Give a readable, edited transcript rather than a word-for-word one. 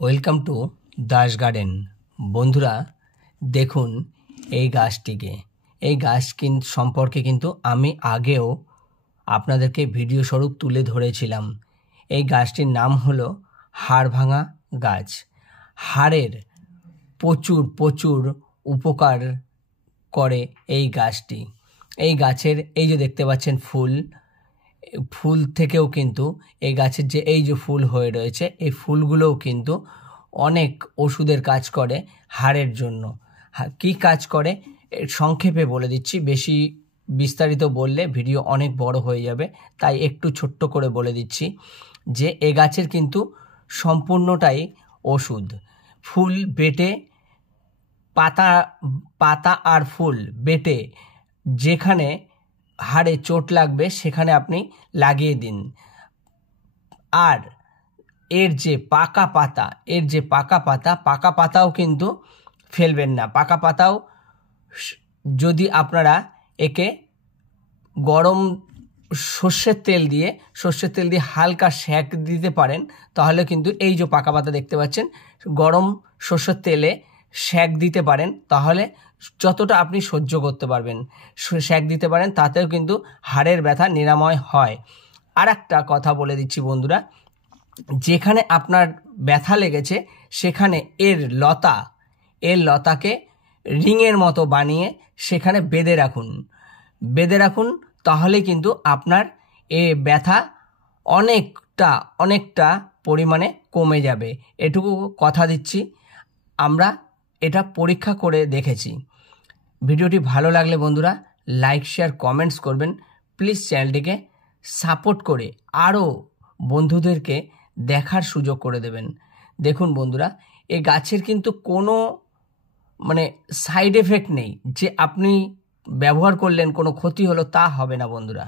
Welcome to Das garden. বন্ধুরা দেখুন এই গাছটিকে, এই গাছ সম্পর্কে কিন্তু আমি আগেও আপনাদেরকে ভিডিও স্বরূপ তুলে ধরেছিলাম। এই গাছটির নাম হলো হাড়ভাঙা গাছ। হাড়ের প্রচুর প্রচুর উপকার করে এই গাছটি। এই গাছের এই যে দেখতে পাচ্ছেন ফুল থেকেও কিন্তু এই গাছের যে এই যে ফুল হয়ে রয়েছে, এই ফুলগুলোও কিন্তু অনেক ওষুধের কাজ করে হাড়ের জন্য। কি কাজ করে সংক্ষেপে বলে দিচ্ছি, বেশি বিস্তারিত বললে ভিডিও অনেক বড় হয়ে যাবে, তাই একটু ছোট্ট করে বলে দিচ্ছি যে এ গাছের কিন্তু সম্পূর্ণটাই ওষুধ। ফুল বেটে পাতা আর ফুল বেটে যেখানে হাড়ে চোট লাগবে সেখানে আপনি লাগিয়ে দিন। আর এর যে পাকা পাতাও কিন্তু ফেলবেন না। পাকা পাতাও যদি আপনারা একে গরম সর্ষের তেল দিয়ে হালকা সেঁক দিতে পারেন, তাহলে কিন্তু এই যে পাকা পাতা দেখতে পাচ্ছেন, গরম সর্ষের তেলে সেঁক দিতে পারেন, তাহলে যতটা আপনি সহ্য করতে পারবেন সেঁক দিতে পারেন, তাতেও কিন্তু হাড়ের ব্যথা নিরাময় হয়। আর একটা কথা বলে দিচ্ছি বন্ধুরা, যেখানে আপনার ব্যথা লেগেছে সেখানে এর লতাকে রিংয়ের মতো বানিয়ে সেখানে বেঁধে রাখুন, তাহলে কিন্তু আপনার এ ব্যথা অনেকটা পরিমাণে কমে যাবে। এটুকু কথা দিচ্ছি, আমরা এটা পরীক্ষা করে দেখেছি। ভিডিওটি ভালো লাগলে বন্ধুরা লাইক শেয়ার কমেন্টস করবেন। প্লিজ চ্যানেলটিকে সাপোর্ট করে আরও বন্ধুদেরকে দেখার সুযোগ করে দেবেন। দেখুন বন্ধুরা, এই গাছের কিন্তু কোনো সাইড এফেক্ট নেই যে আপনি ব্যবহার করলেন কোনো ক্ষতি হলো, তা হবে না বন্ধুরা।